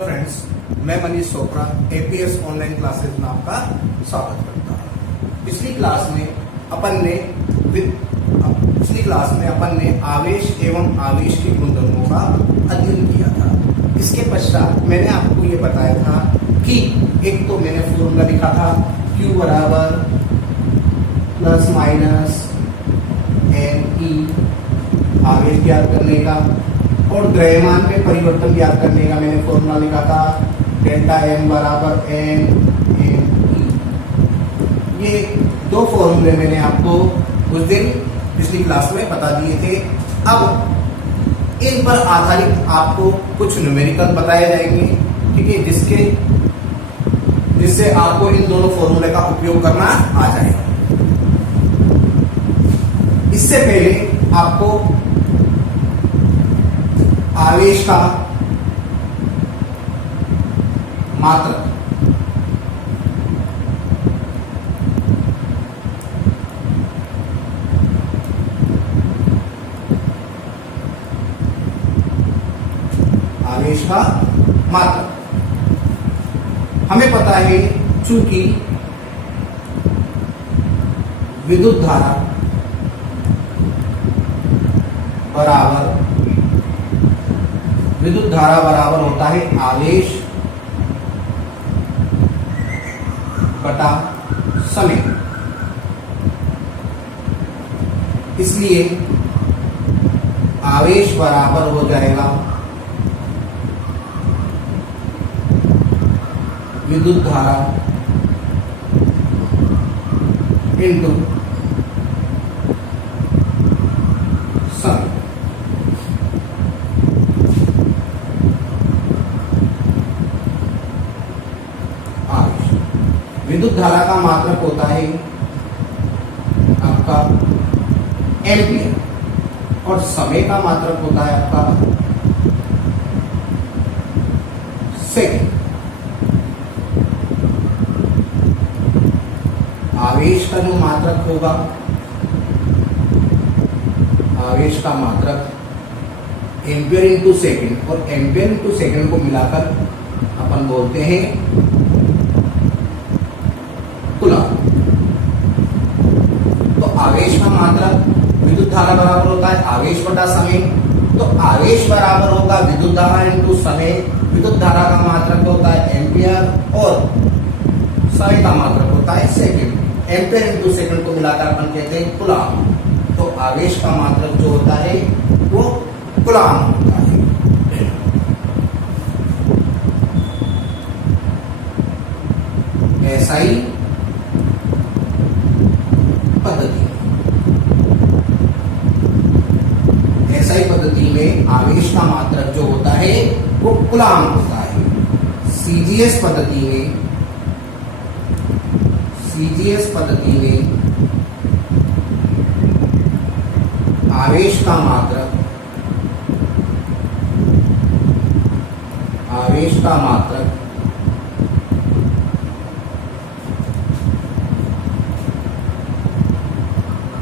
Friends, मैं Manish Chopra APS online classes में आपका स्वागत करता हूँ। पिछली क्लास में अपन ने आवेश एवं आवेश के गुणधर्मों का अध्ययन किया था। इसके पश्चात मैंने आपको ये बताया था कि एक तो मैंने फॉर्मूला लिखा था Q बराबर प्लस माइनस NE आवेश ज्ञात करने का, और द्रव्यमान में परिवर्तन ज्ञात करने का मैंने फॉर्मूला लिखा था डेल्टा M बराबर NME। ये दो फॉर्मूले मैंने आपको उस दिन पिछली क्लास में बता दिए थे। अब इन पर आधारित आपको कुछ न्यूमेरिकल बताए जाएंगे, ठीक है, जिससे आपको इन दोनों फॉर्मूले का उपयोग करना आ जाएगा। इससे पहले आपको आवेश का मात्रक हमें पता है, चूंकि विद्युत धारा बराबर होता है आवेश बटा समय। इसलिए आवेश बराबर हो जाएगा विद्युत धारा इंटू समय। विद्युत धारा का मात्रक होता है आपका एम्पियर, और समय का मात्रक होता है आपका सेकंड। आवेश का जो मात्रक होगा, आवेश का मात्रक एम्पियर इंटू सेकंड, और एम्पियर इंटू सेकंड को मिलाकर अपन बोलते हैं कूलम। तो आवेश का मात्रक विद्युत धारा बराबर होता है आवेश बटा समय। तो आवेश बराबर होगा विद्युत धारा इंटू समय। विद्युत धारा का मात्रक होता है एम्पियर और समय का मात्रक होता है सेकंड। एम्पियर इंटू सेकंड को मिलाकर अपन कहते हैं कूलम। तो आवेश का मात्रक जो होता है वो कूलम होता है। एसआई पद्धति में आवेश का मात्रक जो होता है वो कूलम होता है। सीजीएस पद्धति में आवेश का मात्रक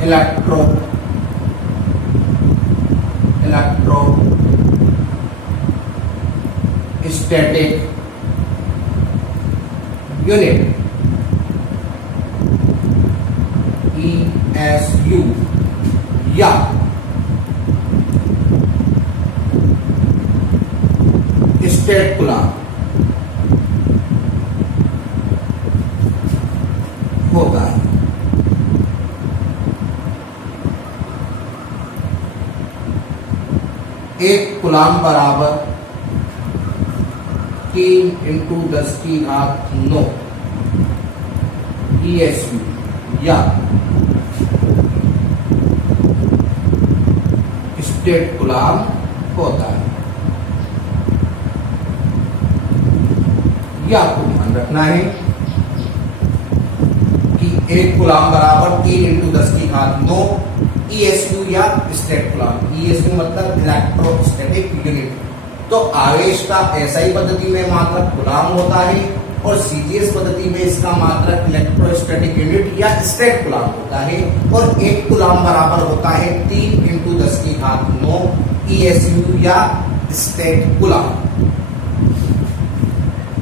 इलेक्ट्रोस्टैटिक यूनिट ESU या स्टेट कूलम होता है। एक कूलम बराबर 3 × 10⁹ ESU या स्टेट कूलम होता है। यह आपको ध्यान रखना है कि एक कूलम बराबर 3 × 10⁹ ESU या स्टेट कूलम। ESU मतलब इलेक्ट्रोस्टैटिक यूनिट। तो आवेश का एसआई पद्धति में मात्रक कूलम होता है, और सीजीएस पद्धति में इसका मात्रक इलेक्ट्रोस्टैटिक यूनिट या स्टेट कूलम होता है। और एक कूलम बराबर होता है 3 × 10⁹ ESU या स्टेट कूलम।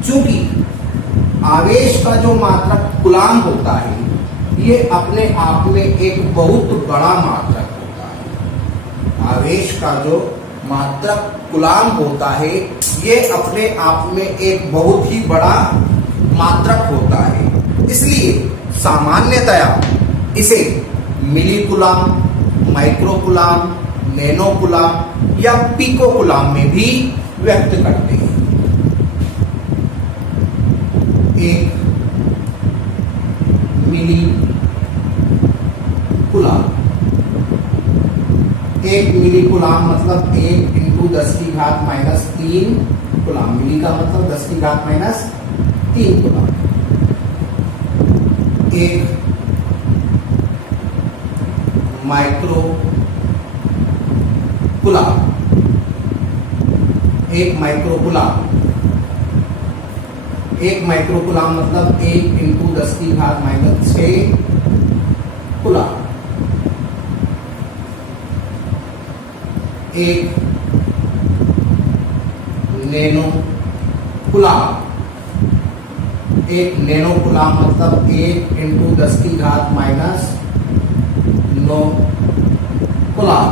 चूंकि आवेश का जो मात्रक कूलाम होता है ये अपने आप में एक बहुत बड़ा मात्रक होता है। आवेश का जो मात्रक कूलाम होता है ये अपने आप में एक बहुत ही बड़ा मात्रक होता है। इसलिए सामान्यतया इसे millicoulomb, microcoulomb, nanocoulomb या पिको कूलाम में भी व्यक्त करते हैं। एक मिली कूलाम, एक मिली कूलाम मतलब 1 × 10⁻³ कूलाम। मिली का मतलब 10⁻³ कूलाम। एक माइक्रो कूलाम, एक माइक्रो कूलाम, एक माइक्रो कूलाम मतलब 1 × 10⁻⁶ कूलाम। एक नैनो कूलाम, एक नैनो कूलाम मतलब 1 × 10⁻⁹ कूलाम।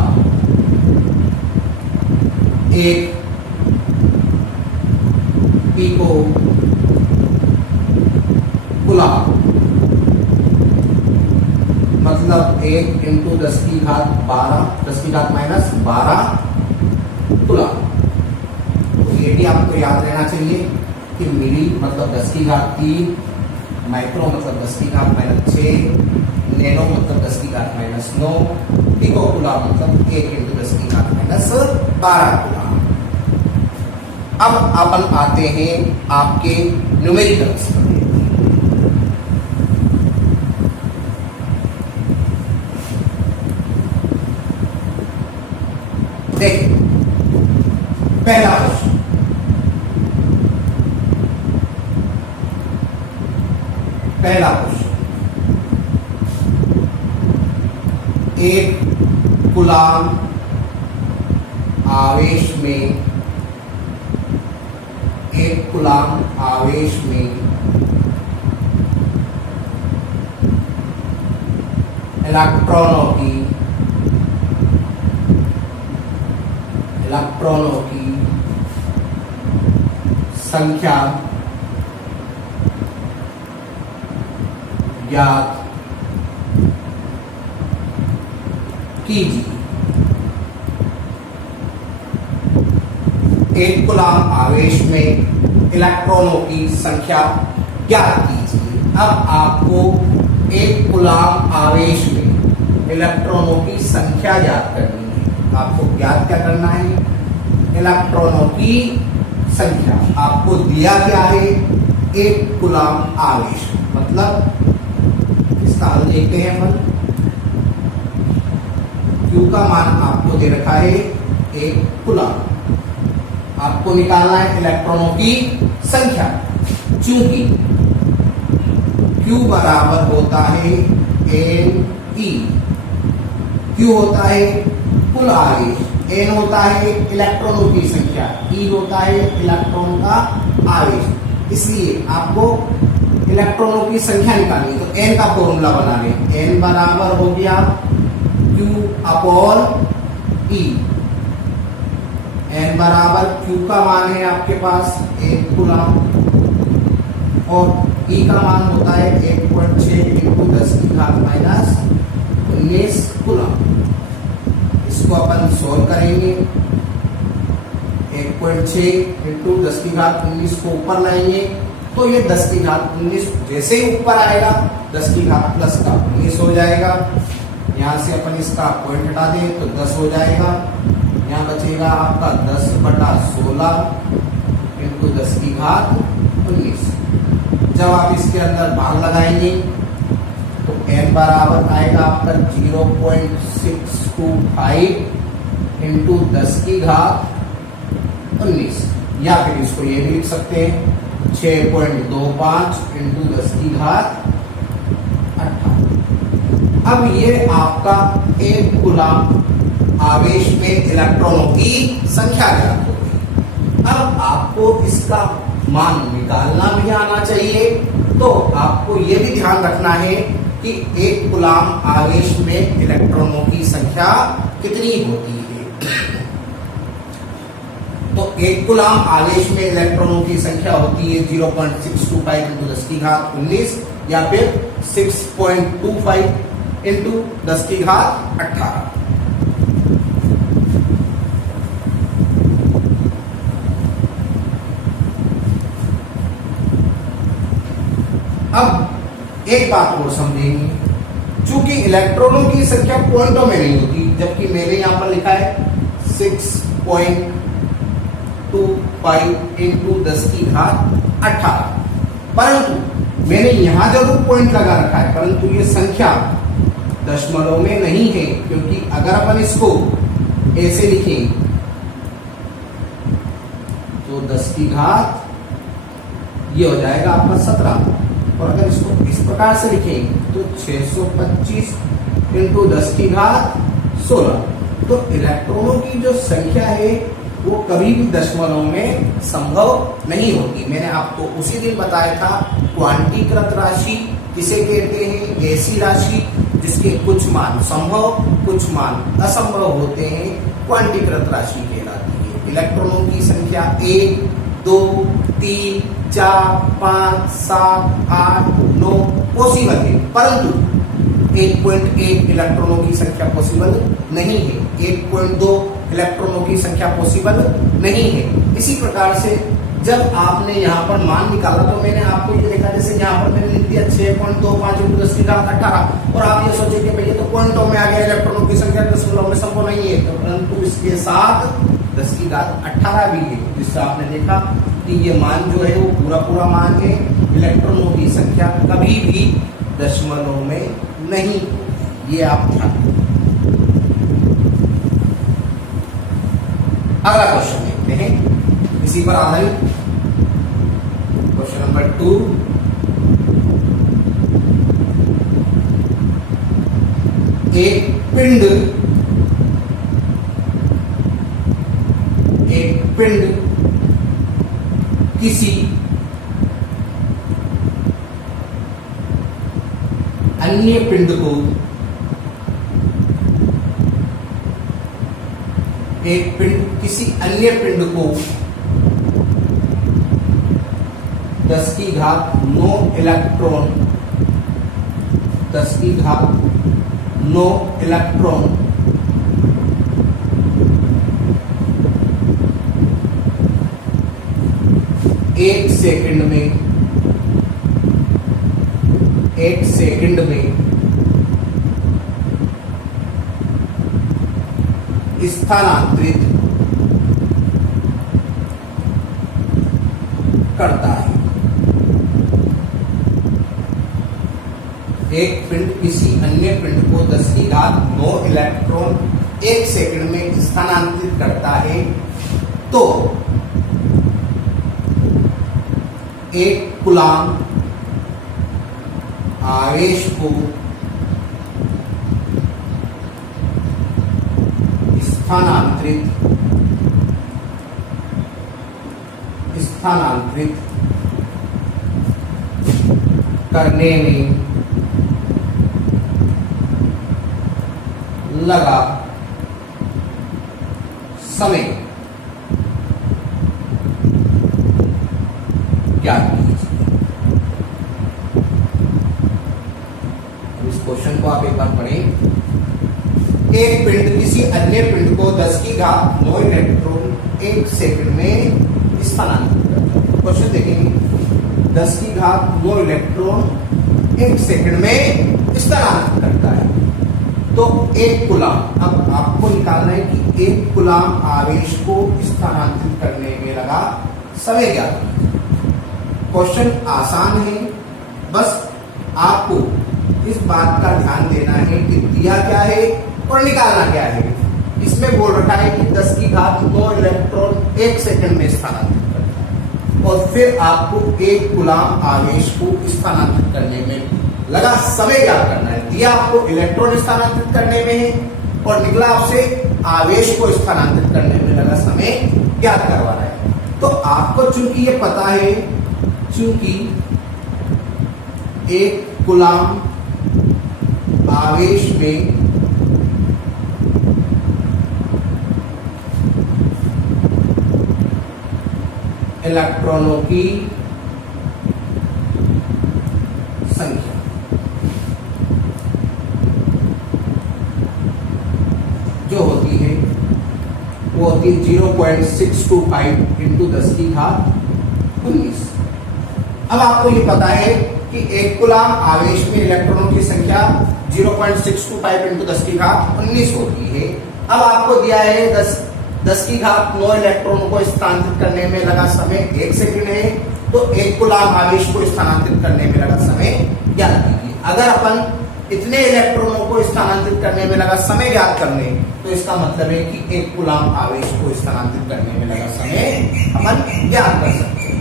एक पिको कूलाम मतलब 1 × 10⁻12 कूलाम। तो ये भी आपको याद रहना चाहिए कि मिली मतलब 10⁻³ माइक्रो मतलब 10⁻⁶, नैनो मतलब 10⁻⁹, पिको कूलाम मतलब 1 × 10⁻12 कूलाम। अब अपन आते हैं आपके न्यूमेरिकल्स पर। देखिए पहला प्रश्न, पहला प्रश्न, एक कूलाम आवेश में, एक कूलाम आवेश में इलेक्ट्रॉनों की संख्या ज्ञात कीजिए। एक कूलाम आवेश में इलेक्ट्रॉनों की संख्या ज्ञात कीजिए। अब आपको एक कूलाम आवेश में इलेक्ट्रॉनों की संख्या ज्ञात करनी है। आपको ज्ञात क्या करना है? इलेक्ट्रॉनों की संख्या। आपको दिया क्या है? एक कूलाम आवेश, मतलब इसका हल देखते हैं अपन। Q का मान आपको दे रखा है 1 कूलाम। आपको निकालना है इलेक्ट्रॉनों की संख्या, चूंकि Q बराबर होता है Ne। Q होता है कुल आवेश, N होता है इलेक्ट्रॉनों की संख्या, E होता है इलेक्ट्रॉन का आवेश। इसलिए आपको इलेक्ट्रॉनों की संख्या निकालनी, तो N का फॉर्मूला बना लें। N बराबर हो गया Q/E। N बराबर Q का मान है आपके पास 1 कूलाम और E का मान होता है 1.6 × 10⁻⁹ कूलाम। इसको अपन सोल्व करेंगे। 1.6 × 10⁻⁹ को ऊपर लाएंगे तो ये 10⁻⁹ जैसे ही ऊपर आएगा 10⁻+19 हो जाएगा। यहाँ से अपन इसका पॉइंट हटा दें तो 10 हो जाएगा। यहाँ बचेगा आपका 10/16 × 10⁻⁹। जब आप इसके अंदर भाग लगाएंगे तो n बराबर आएगा आपका 0.625 × 10⁻⁹, या फिर इसको ये भी लिख सकते हैं 6.25 × 10⁻⁸। अब ये आपका एक कूलाम आवेश में इलेक्ट्रॉनों की संख्या ज्ञात हो गई। अब आपको इसका मान निकालना भी आना चाहिए। तो आपको ये भी ध्यान रखना है कि एक कूलाम आवेश में इलेक्ट्रॉनों की संख्या कितनी होती है। तो एक कूलाम आवेश में इलेक्ट्रॉनों की संख्या होती है 0.625 इंटू 10 की घात 19 या फिर 6.25 इंटू 10 की घात 18। अब एक बात और समझेंगे, चूंकि इलेक्ट्रॉनों की संख्या पॉइंटों में नहीं होती, जबकि मैंने यहां पर लिखा है 6.25 इंटू 10 की घात 18, परंतु मैंने यहां जरूर पॉइंट लगा रखा है, परंतु ये संख्या दशमलव में नहीं है, क्योंकि अगर अपन इसको ऐसे लिखें तो 10 की घात ये हो जाएगा आपका 17, और अगर इसको इस प्रकार से लिखें तो 625 इंटू 10 की घात 16। तो इलेक्ट्रॉनों की जो संख्या है वो कभी भी दशमलव में संभव नहीं होती। मैंने आपको उसी दिन बताया था क्वांटीकृत राशि किसे कहते हैं, ऐसी राशि जिसके कुछ मान संभव कुछ मान असंभव होते हैं, क्वांटीकृत राशि कहलाती है। इलेक्ट्रॉनों की संख्या 1, 2, 3, 4, 5, 7, 8, 9 पॉसिबल है, परंतु 1.1 इलेक्ट्रॉनों की संख्या पॉसिबल नहीं है, 1.2 इलेक्ट्रॉनों की संख्या पॉसिबल नहीं है। इसी प्रकार से जब आपने यहाँ पर मान निकाला तो मैंने आपको ये देखा, जैसे यहाँ पर मैंने लिख दिया 6.25 इंटू 10 की घात 18, और आप ये सोचे कि भैया तो पॉइंटों में आ गया, इलेक्ट्रॉनों की संख्या दशमलव में संभव नहीं है, तो परंतु इसके साथ 10 की घात 18 भी है, जिससे आपने देखा कि ये मान जो है वो पूरा मान है। इलेक्ट्रॉनों की संख्या कभी भी दशमलव में नहीं, ये आप ध्यान। अगला क्वेश्चन देखते हैं इसी पर आधारित, क्वेश्चन नंबर 2। एक पिंड किसी अन्य पिंड को किसी अन्य पिंड को 10 की घात 9 इलेक्ट्रॉन 10 की घात 9 इलेक्ट्रॉन एक सेकंड में स्थानांतरित करता है। एक पिंड किसी अन्य पिंड को 10 की घात 9 इलेक्ट्रॉन एक सेकंड में स्थानांतरित करता है, तो एक कूलाम आवेश को स्थानांतरित करने में लगा समय ज्ञात कीजिए। इस क्वेश्चन को आप एक बार पढ़ें। एक पिंड किसी अन्य पिंड को 10 की घात 9 इलेक्ट्रॉन एक सेकंड में स्थानांतरित करता है। क्वेश्चन देखेंगे, 10 की घात 9 इलेक्ट्रॉन एक सेकंड में स्थानांतरित करता है, तो एक कूलाम, अब आपको निकालना है कि एक कूलाम आवेश को स्थानांतरित करने में लगा समय ज्ञात कीजिए। क्वेश्चन आसान है, बस आपको इस बात का ध्यान देना है कि दिया क्या है और निकालना क्या है। इसमें बोल रखा है कि 10 की घात 9 इलेक्ट्रॉन एक सेकंड में स्थानांतरित करता है, और फिर आपको एक कूलाम आवेश को स्थानांतरित करने में लगा समय ज्ञात करना है। दिया आपको इलेक्ट्रॉन स्थानांतरित करने में है, और निकला आपसे आवेश को स्थानांतरित करने में लगा समय ज्ञात करवाना है। तो आपको चूंकि ये पता है, चूंकि एक कूलाम आवेश में इलेक्ट्रॉनों की संख्या जो होती है वो होती है 0.625 इंटू 10 की घात 19। अब आपको ये पता है कि एक कूलाम आवेश में इलेक्ट्रॉनों की संख्या 0.625 इंटू 10 की घात 19 होती है। अब आपको दिया है 10 की घात 9 इलेक्ट्रॉनों को स्थानांतरित करने में लगा समय 1 सेकंड है। तो एक कूलाम आवेश को स्थानांतरित करने में लगा समय ज्ञात कीजिए। अगर अपन इतने इलेक्ट्रॉनों को स्थानांतरित करने में लगा समय ज्ञात करने, तो इसका मतलब है कि एक कूलाम आवेश को स्थानांतरित करने में लगा समय अपन ज्ञात कर सकते हैं।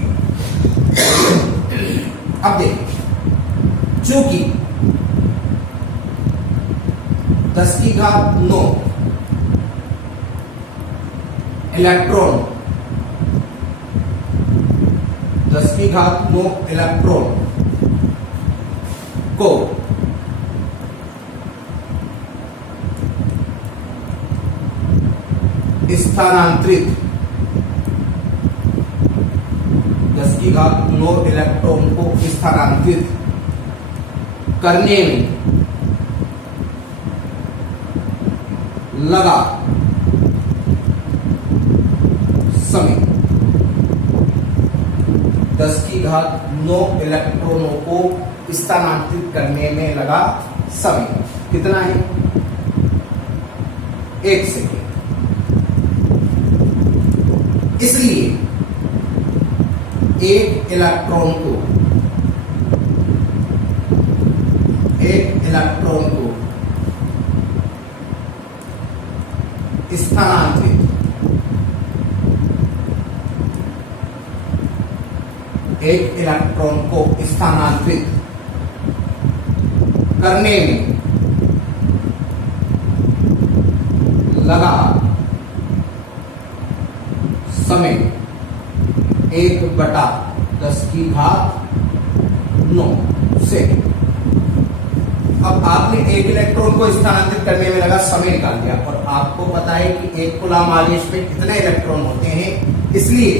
अब देखिए, चूंकि 10 की घात 9 इलेक्ट्रॉन 10 की घात 9 इलेक्ट्रॉन को स्थानांतरित 10 की घात 9 इलेक्ट्रॉन को स्थानांतरित करने में लगा समय 10 की घात 9 इलेक्ट्रॉनों को स्थानांतरित करने में लगा समय कितना है? 1 सेकेंड। इसलिए एक इलेक्ट्रॉन को स्थानांतरित करने में लगा समय 1/10 की घात 9 सेकेंड। अब आपने एक इलेक्ट्रॉन को स्थानांतरित करने में लगा समय निकाल दिया, और आपको पता है कि एक कूलाम आवेश में कितने इलेक्ट्रॉन होते हैं, इसलिए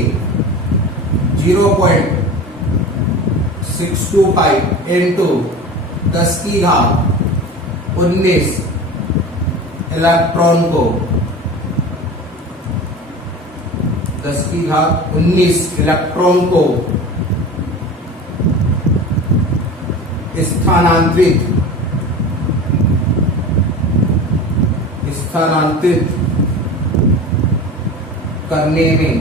0.625 इंटू 10 की घात 19 इलेक्ट्रॉन को 10 की घात 19 इलेक्ट्रॉन को स्थानांतरित करने में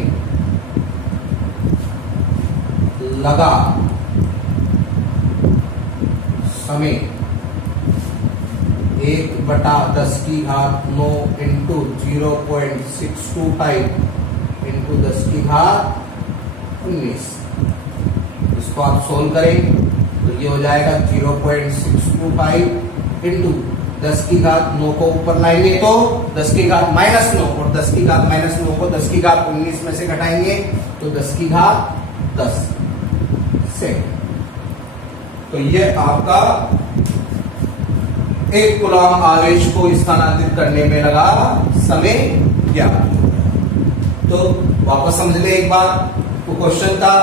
लगा समय 1/10 की घात 9 इंटू 0.625 इंटू 10 की घात 19। इसको आप सोल्व करें तो ये हो जाएगा 0.625 इंटू 10 की घात 9 को ऊपर लाएंगे तो 10 की घात -9, और 10 की घात -9 को 10 की घात 19 में से घटाएंगे तो 10 की घात 10 सेकेंड। तो ये आपका एक कूलाम आवेश को स्थानांतरित करने में लगा समय ज्ञात। तो वापस समझ ले एक बार। तो क्वेश्चन था,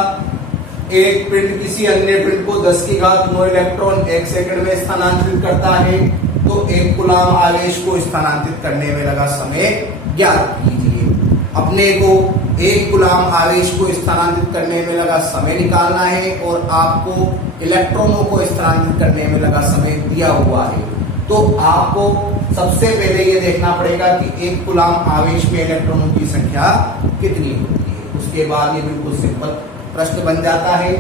एक पिंड किसी अन्य पिंड को 10 की घात 9 इलेक्ट्रॉन 1 सेकंड में स्थानांतरित करता है, तो एक कूलाम आवेश को स्थानांतरित करने में लगा समय ज्ञात कीजिए। अपने को एक कूलाम आवेश को स्थानांतरित करने में लगा समय निकालना है, और आपको इलेक्ट्रॉनों को स्थानांतरित करने में लगा समय दिया हुआ है। तो आपको सबसे पहले ये देखना पड़ेगा कि एक कूलाम आवेश में इलेक्ट्रॉनों की संख्या कितनी होती है। उसके बाद ये बिल्कुल सिंपल प्रश्न बन जाता है।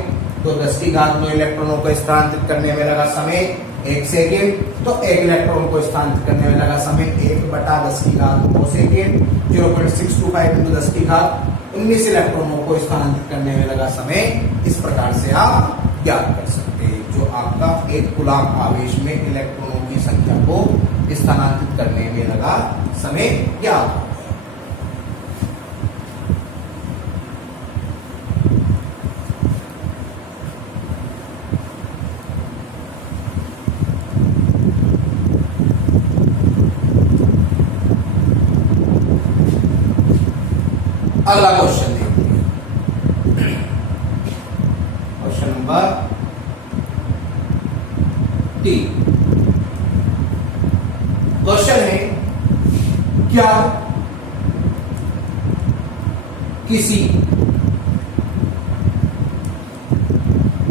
तो 10 की घात 9 इलेक्ट्रॉनों को स्थानांतरित करने में लगा समय 1 सेकेंड, तो एक इलेक्ट्रॉन को स्थानांतरित करने में लगा समय 1/10 की घात 9 सेकेंड। 0.625 इंटू 10 की घात 19 इलेक्ट्रॉनों को स्थानांतरित करने में लगा समय इस प्रकार से आप ज्ञात कर सकते हैं, जो आपका एक कूलाम आवेश में इलेक्ट्रॉनों की संख्या को स्थानांतरित करने में लगा समय ज्ञात हो गया। अगला क्वेश्चन देखते हैं। Question number 3। क्वेश्चन है, क्या किसी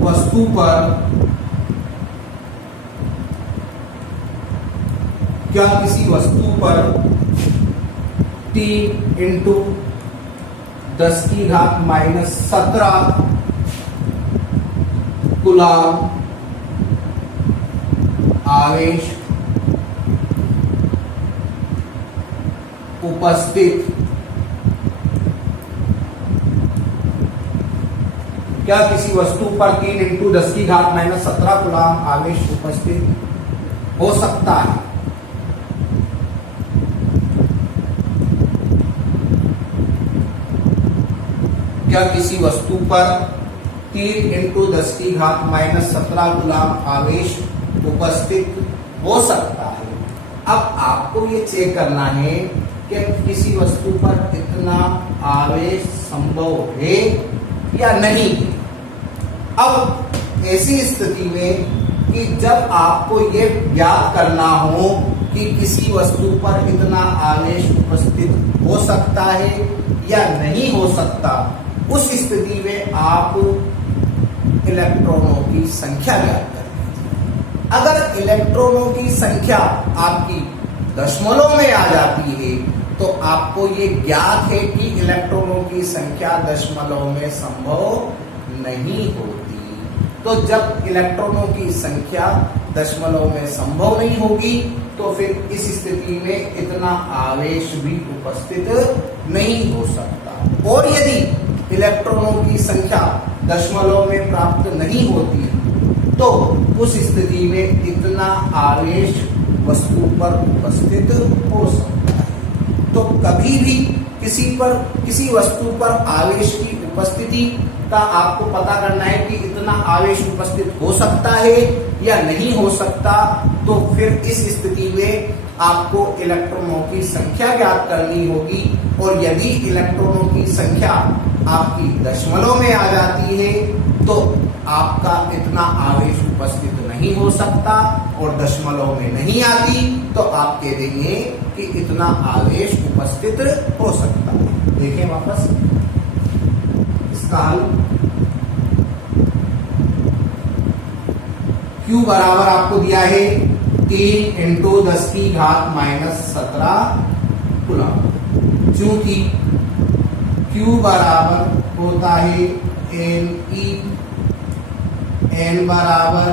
वस्तु पर t इंटू 10⁻⁻17 कूलाम आवेश उपस्थित, क्या किसी वस्तु पर 3 इंटू 10⁻⁻17 कूलाम आवेश उपस्थित हो सकता है? क्या किसी वस्तु पर 3 इंटू 10⁻⁻17 कूलाम आवेश उपस्थित हो सकता है? अब आपको ये चेक करना है कि किसी वस्तु पर इतना आवेश संभव है या नहीं। अब ऐसी स्थिति में कि जब आपको ये ज्ञात करना हो कि किसी वस्तु पर इतना आवेश उपस्थित हो सकता है या नहीं हो सकता, उस स्थिति में आप इलेक्ट्रॉनों की संख्या ज्ञात करें। अगर इलेक्ट्रॉनों की संख्या आपकी दशमलव में आ जाती है तो आपको ये ज्ञात है कि इलेक्ट्रॉनों की संख्या दशमलव में संभव नहीं होती। तो जब इलेक्ट्रॉनों की संख्या दशमलव में संभव नहीं होगी तो फिर इस स्थिति में इतना आवेश भी उपस्थित नहीं हो सकता। और यदि इलेक्ट्रॉनों की संख्या दशमलव में प्राप्त नहीं होती तो उस स्थिति में इतना आवेश वस्तु पर उपस्थित हो सकता है। तो कभी भी किसी वस्तु पर आवेश की उपस्थिति का आपको पता करना है कि इतना आवेश उपस्थित हो सकता है या नहीं हो सकता, तो फिर इस स्थिति में आपको इलेक्ट्रॉनों की संख्या ज्ञात करनी होगी। और यदि इलेक्ट्रॉनों की संख्या आपकी दशमलव में आ जाती है तो आपका इतना आवेश उपस्थित नहीं हो सकता, और दशमलव में नहीं आती तो आप कह देंगे कि इतना आवेश उपस्थित हो सकता है। देखें वापस इसका हल। Q बराबर आपको दिया है 3 इंटू 10⁻⁻17 कूलाम, चूंकि Q बराबर होता है Ne, N बराबर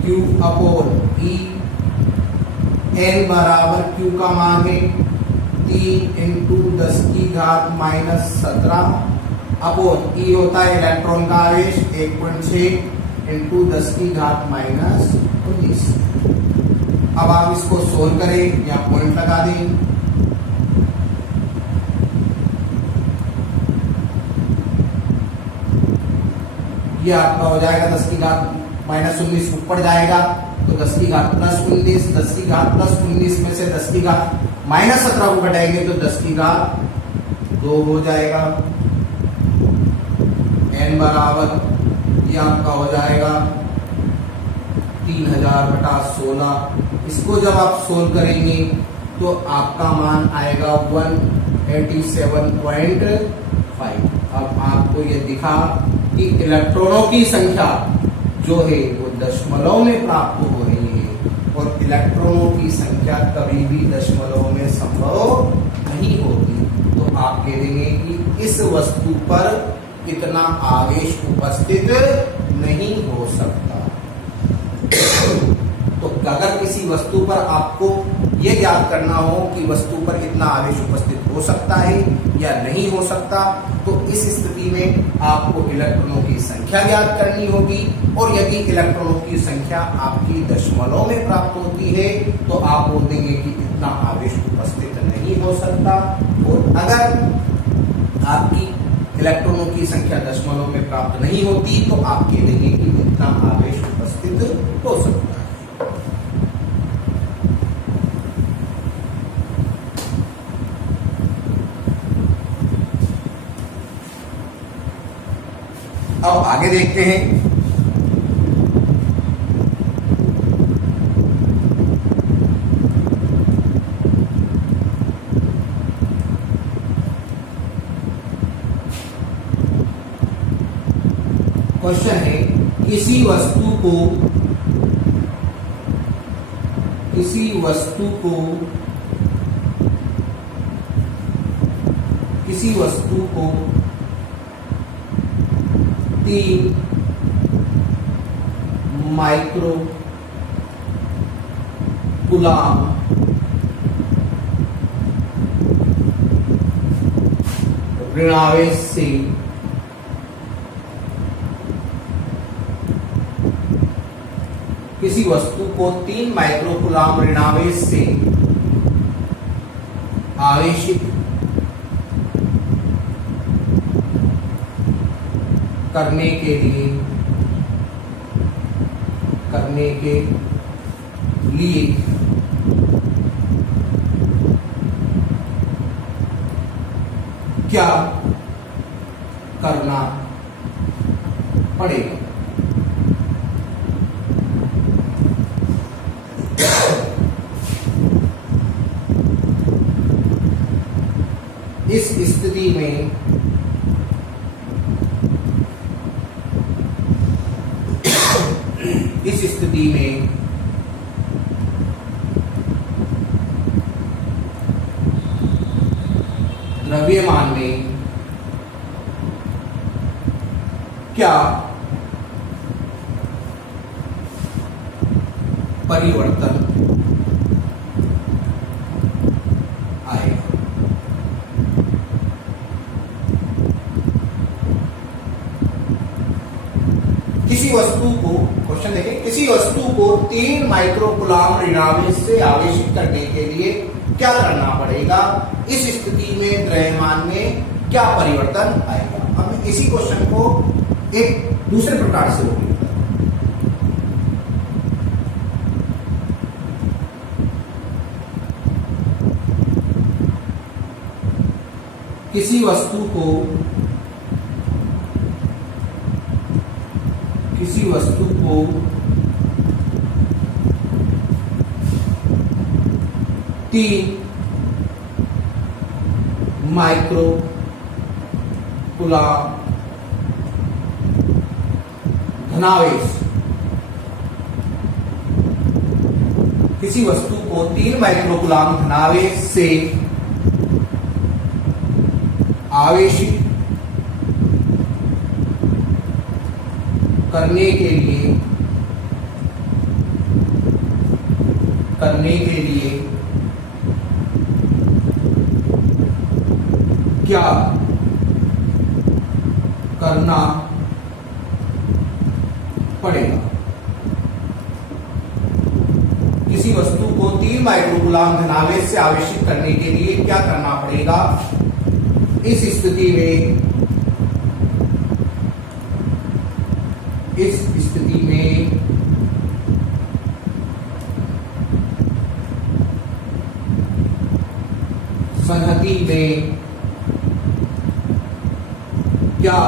Q अपॉन E, N बराबर Q का मान है 3 इंटू 10⁻⁻17 अपॉन E होता है इलेक्ट्रॉन का आवेश 1.6 इंटू 10⁻⁻19। अब आप इसको सोल्व करें या पॉइंट लगा दें। ये आपका हो जाएगा 10⁻⁻19 ऊपर जाएगा तो 10⁻+19, 10⁻+19 में से 10⁻⁻17 को घटाएंगे तो 10⁻2 हो जाएगा। n बराबर ये आपका हो जाएगा 3000/16। इसको जब आप सोल्व करेंगे तो आपका मान आएगा 187.5। अब आपको ये दिखा कि इलेक्ट्रॉनों की संख्या जो है वो दशमलव में प्राप्त हो रही है, और इलेक्ट्रॉनों की संख्या कभी भी दशमलव में संभव नहीं होती। तो आप कह देंगे कि इस वस्तु पर इतना आवेश उपस्थित नहीं हो सकता। तो अगर किसी वस्तु पर आपको यह ज्ञात करना हो कि वस्तु पर इतना आवेश उपस्थित हो सकता है या नहीं हो सकता, तो इस स्थिति में आपको इलेक्ट्रॉनों की संख्या ज्ञात करनी होगी। और यदि इलेक्ट्रॉनों की संख्या आपकी दशमलव में प्राप्त होती है तो आप बोल देंगे कि इतना आवेश उपस्थित नहीं हो सकता। और अगर आपकी इलेक्ट्रॉनों की संख्या दशमलव में प्राप्त नहीं होती तो आप कह देंगे कि इतना आवेश उपस्थित हो सकता है। अब आगे देखते हैं। क्वेश्चन है किसी वस्तु को तीन माइक्रो कूलाम ऋणावेश से किसी वस्तु को 3 माइक्रो कूलाम ऋणावेश से आवेशित करने के लिए क्या करना पड़ेगा? इस स्थिति में द्रव्यमान में क्या परिवर्तन आएगा? किसी वस्तु को, क्वेश्चन देखें, किसी वस्तु को 3 माइक्रो कूलाम ऋणावेश से आवेशित करने के लिए क्या करना पड़ेगा? इस स्थिति में द्रव्यमान में क्या परिवर्तन आएगा? हम इसी क्वेश्चन को एक दूसरे प्रकार से होगी। किसी वस्तु को 3 माइक्रो कूलाम धनावेश, किसी वस्तु को 3 माइक्रो कूलाम धनावेश से आवेशित करने के लिए क्या करना पड़ेगा? किसी वस्तु को 3 माइक्रो कूलाम धनावेश से आवेशित करने के लिए क्या करना पड़ेगा? इस स्थिति में संहति में क्या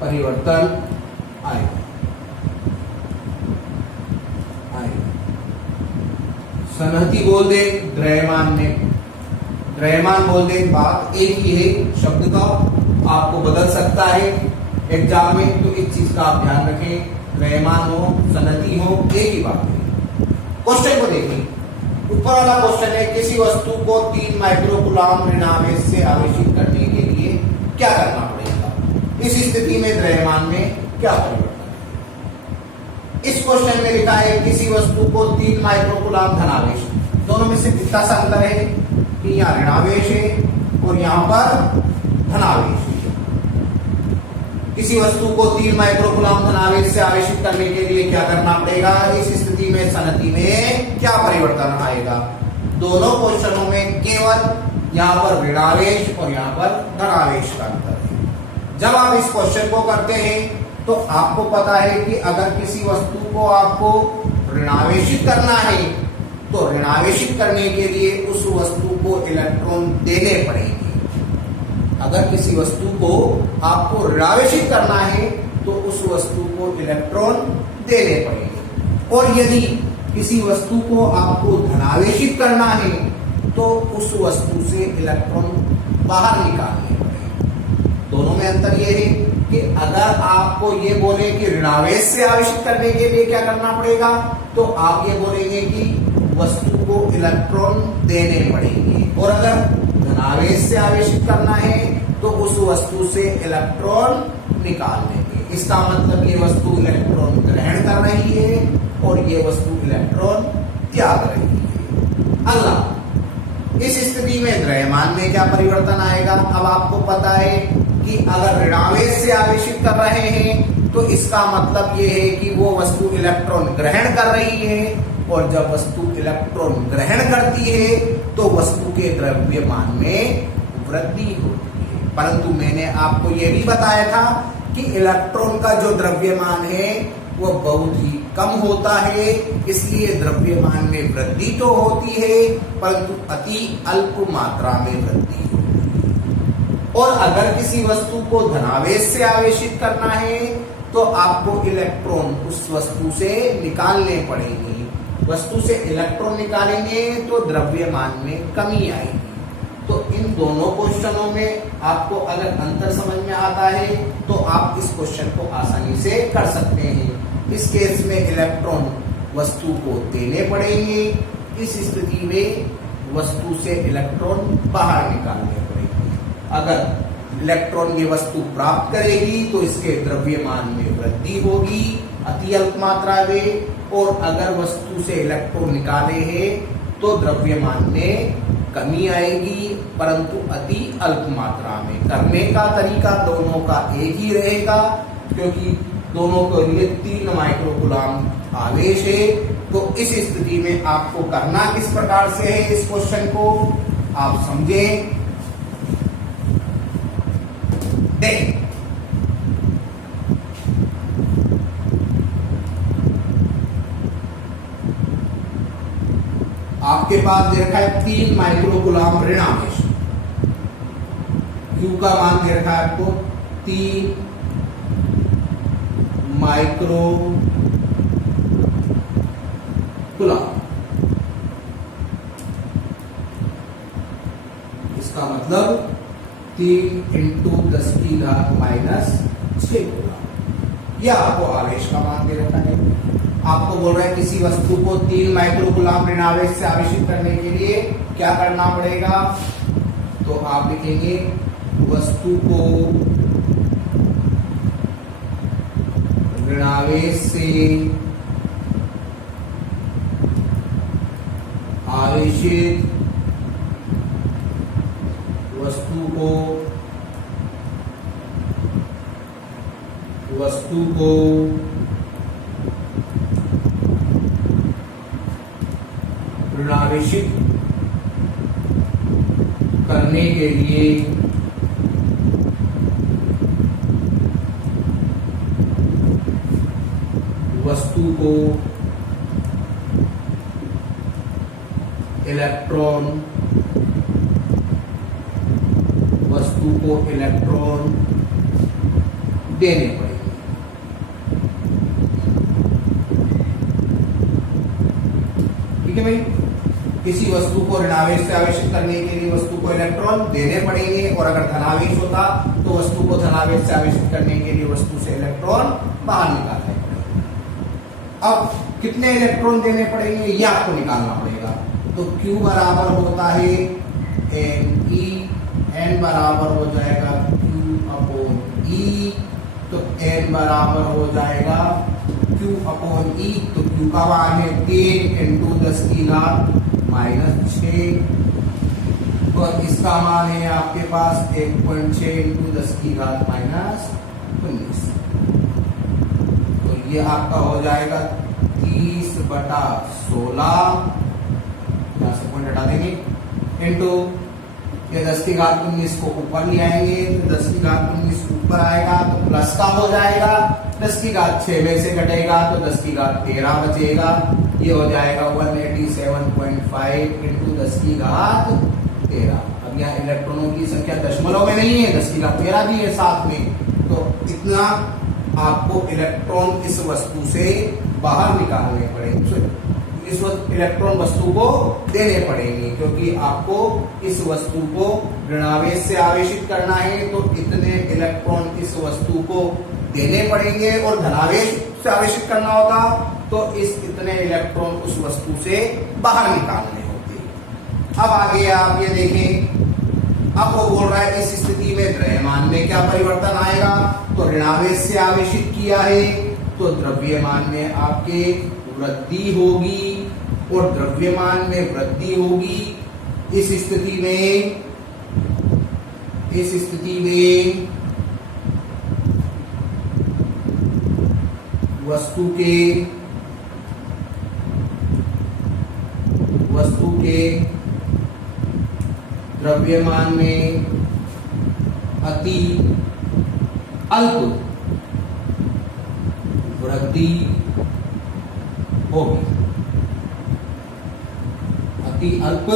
परिवर्तन आएगा? संहति बोल दे, द्रव्यमान बोल दे, बात एक ही है, शब्द का आपको बदल सकता है एग्जाम में, तो इस चीज का आप ध्यान रखें। द्रव्यमान हो, संहति हो, एक ही बात है। क्वेश्चन को देखें, ऊपर वाला क्वेश्चन है किसी वस्तु को 3 माइक्रो कूलाम ऋणावेश से आवेशित करने के लिए क्या करना पड़ेगा? इस स्थिति में द्रव्यमान में क्या परिवर्तन है? इस क्वेश्चन में लिखा है किसी वस्तु को 3 माइक्रो कूलाम धनावेश, दोनों में से कितना सा अंतर है कि यहाँ ऋणावेश है और यहाँ पर धनावेश है। किसी वस्तु को 3 माइक्रो कूलाम धनावेश से आवेशित करने के लिए क्या करना पड़ेगा? इस स्थिति में संहति में क्या परिवर्तन आएगा? दोनों क्वेश्चनों में केवल यहाँ पर ऋणावेश और यहाँ पर धनावेश का अंतर है। जब आप इस क्वेश्चन को करते हैं तो आपको पता है कि अगर किसी वस्तु को आपको ऋणावेशित करना है तो ऋणावेशित करने के लिए उस वस्तु को इलेक्ट्रॉन देने पड़ेंगे। अगर किसी वस्तु को आपको ऋणावेशित करना है तो उस वस्तु को इलेक्ट्रॉन देने पड़ेंगे, और यदि किसी वस्तु को आपको धनावेशित करना है तो उस वस्तु से इलेक्ट्रॉन बाहर निकालने पड़ेंगे। दोनों में अंतर यह है कि अगर आपको ये बोले कि ऋणावेश से आवेशित करने के लिए क्या करना पड़ेगा, तो आप ये बोलेंगे कि वस्तु को इलेक्ट्रॉन देने पड़ेंगे, और अगर धनावेश से आवेशित करना है तो उस वस्तु से इलेक्ट्रॉन निकाल लेंगे। इसका मतलब ये वस्तु इलेक्ट्रॉन ग्रहण कर रही है और ये वस्तु इलेक्ट्रॉन त्याग रही है। अगला, इस स्थिति में द्रव्यमान में क्या परिवर्तन आएगा। अब आपको पता है कि अगर ऋणावेश से आवेशित कर रहे हैं तो इसका मतलब ये है कि वो वस्तु इलेक्ट्रॉन ग्रहण कर रही है, और जब वस्तु इलेक्ट्रॉन ग्रहण करती है तो वस्तु के द्रव्यमान में वृद्धि होती है। परंतु मैंने आपको यह भी बताया था कि इलेक्ट्रॉन का जो द्रव्यमान है वो बहुत ही कम होता है, इसलिए द्रव्यमान में वृद्धि तो होती है परंतु अति अल्प मात्रा में वृद्धि होती है। और अगर किसी वस्तु को धनावेश से आवेशित करना है तो आपको इलेक्ट्रॉन उस वस्तु से निकालने पड़ेंगे। वस्तु से इलेक्ट्रॉन निकालेंगे तो द्रव्यमान में कमी आएगी। तो इन दोनों क्वेश्चनों में आपको अगर अंतर समझ में आता है तो आप इस क्वेश्चन को आसानी से कर सकते हैं। इस केस में इलेक्ट्रॉन वस्तु को देने पड़ेंगे, इस स्थिति में वस्तु से इलेक्ट्रॉन बाहर निकालने पड़ेंगे। अगर इलेक्ट्रॉन ये वस्तु प्राप्त करेगी तो इसके द्रव्यमान में वृद्धि होगी अति अल्प मात्रा में, और अगर वस्तु से इलेक्ट्रॉन निकाले हैं तो द्रव्यमान में कमी आएगी परंतु अति अल्प मात्रा में। करने का तरीका दोनों का एक ही रहेगा, क्योंकि दोनों के लिए 3 माइक्रोकूलम आवेश है। तो इस स्थिति में आपको करना किस प्रकार से है, इस क्वेश्चन को आप समझें। देखें, आपके पास दे रखा है 3 माइक्रोकूलम ऋण आवेश। Q का मान दे रखा है आपको 3 माइक्रोकूलम। इसका मतलब 3 × 10⁻⁻6 कूलम। यह आपको आवेश का मान दे रखा है। आपको बोल रहा है किसी वस्तु को 3 माइक्रोकूलम ऋण आवेश से आवेशित करने के लिए क्या करना पड़ेगा, तो आप लिखेंगे वस्तु को ऋण आवेश से आवेशित वस्तु को ऋणावेशित करने के लिए वस्तु को इलेक्ट्रॉन देने पड़ेंगे। ठीक है भाई, किसी वस्तु को ऋणावेश से आवेशित करने के लिए वस्तु को इलेक्ट्रॉन देने पड़ेंगे, और अगर धनावेश होता तो वस्तु को धनावेश से आवेशित करने के लिए वस्तु से इलेक्ट्रॉन बाहर निकालने पड़ेंगे। अब कितने इलेक्ट्रॉन देने पड़ेंगे ये आपको निकालना पड़ेगा। तो Q बराबर होता है Ne, N बराबर हो जाएगा Q/E, तो N बराबर हो जाएगा Q/E। तो Q का मान है 3 × 10⁻⁻6, और इसका मान है आपके पास 1.6 × 10⁻⁻19। तो ये आपका हो जाएगा 30/16, यहां से पॉइंट हटा देंगे, इंटू ये 10⁻19 को ऊपर ले आएंगे तो 10⁻19 ऊपर आएगा तो प्लस का हो जाएगा, 10⁻6 में से घटेगा तो 10⁻13 बचेगा। ये हो जाएगा 187.5 × 10⁻13। अब या इलेक्ट्रॉनों की संख्या दशमलव में नहीं है, 10⁻13 भी है साथ में, तो इतना आपको इलेक्ट्रॉन इस वस्तु से बाहर निकालने पड़ेंगे, इस इलेक्ट्रॉन वस्तु को देने पड़ेंगे, क्योंकि आपको इस वस्तु को ऋणावेश से आवेशित करना है, तो इतने इलेक्ट्रॉन इस वस्तु को देने पड़ेंगे, और धनावेश से आवेशित करना होता तो इस इतने इलेक्ट्रॉन उस वस्तु से बाहर निकालने होते। अब आगे आप ये देखें, अब वो बोल रहा है इस स्थिति में द्रव्यमान में क्या परिवर्तन आएगा, तो ऋणावेश से आवेशित किया है तो द्रव्यमान में आपके वृद्धि होगी, और द्रव्यमान में वृद्धि होगी। इस स्थिति में वस्तु के द्रव्यमान में अति अल्प वृद्धि होगी, अति अल्प।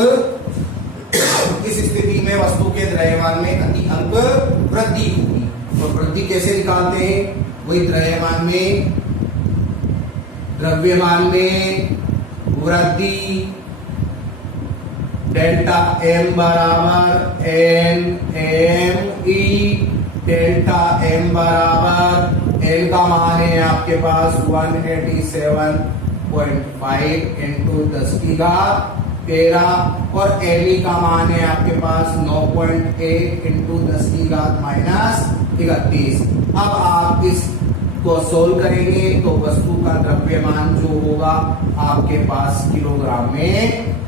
इस स्थिति में वस्तु के द्रव्यमान में अति अल्प वृद्धि होगी, और वृद्धि कैसे निकालते हैं, वही द्रव्यमान में वृद्धि डेल्टा एम बराबर N M E, delta M बराबर एन का मान है आपके पास 187.5 इंटू 10⁻13, और एम ई का मान है आपके पास 9.8 इंटू 10⁻31। अब आप इसको सोल्व करेंगे तो वस्तु का द्रव्यमान जो होगा आपके पास किलोग्राम में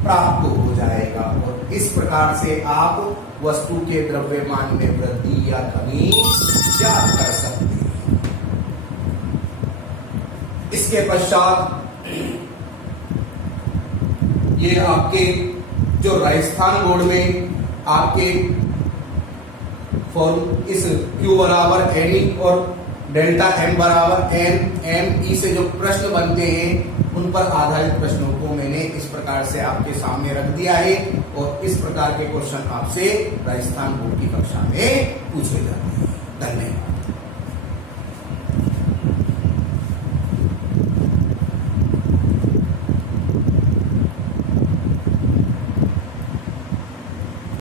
प्राप्त हो जाएगा, और इस प्रकार से आप वस्तु के द्रव्यमान में वृद्धि या कमी ज्ञात कर सकते हैं। इसके पश्चात ये आपके जो राजस्थान बोर्ड में आपके फॉर्म इस Q बराबर एन ई और डेल्टा एम बराबर एन एम ई से जो प्रश्न बनते हैं उन पर आधारित प्रश्नों को मैंने इस प्रकार से आपके सामने रख दिया है, और इस प्रकार के क्वेश्चन आपसे राजस्थान बोर्ड की कक्षा में पूछे जाते हैं। धन्यवाद।